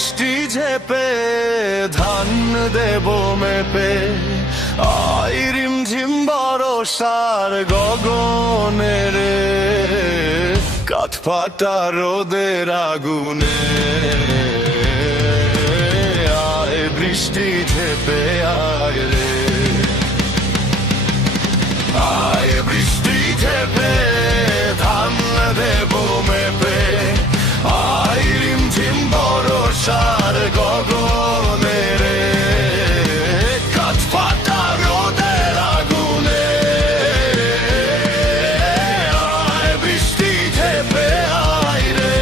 বৃষ্টি ঝেপে ধান দেব মেপে, আই রিমঝিম বরষার গগনে রে, কাঠ ফাটা রোদের আগুনে। আয় বৃষ্টি ঝেপে আয় রে, আয় বৃষ্টি ঝেপে ধান দেব মেপে, আই রিমঝিম বরষার গগনে রে, কাঠ ফাটা রোদের আগুনে। আয় বৃষ্টি ঝেপে আয় রে।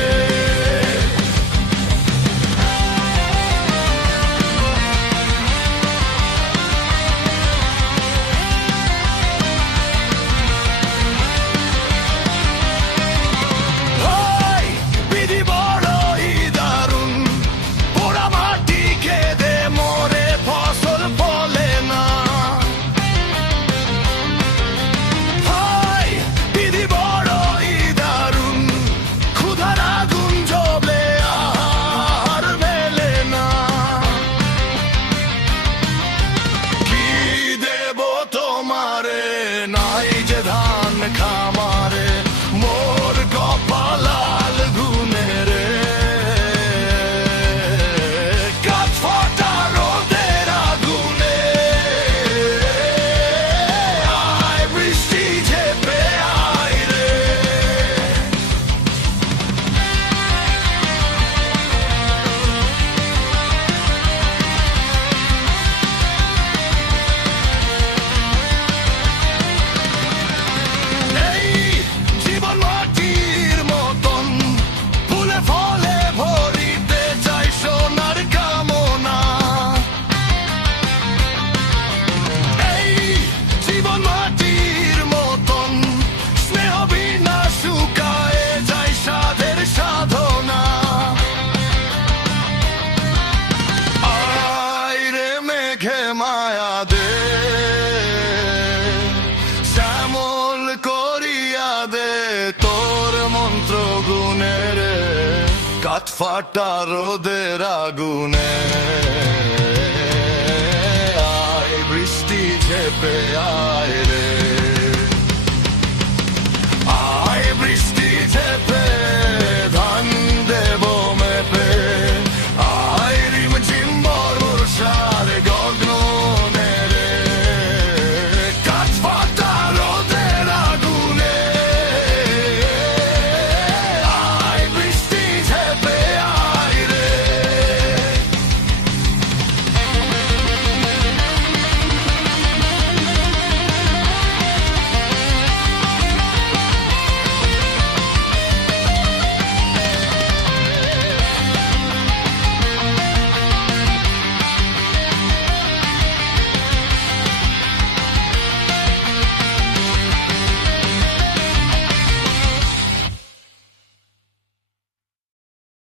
নাই যে ধান খামারে মোর কপালাল গুনে রে, কাঠ ফাটা রোদের আগুনে। আয় বৃষ্টি ঝেপে আয় রে। মায়া দে শ্যামল করিয়া দে তোর মন্ত্র গুণে রে, কাঠ ফাটা রোদের আগুনে।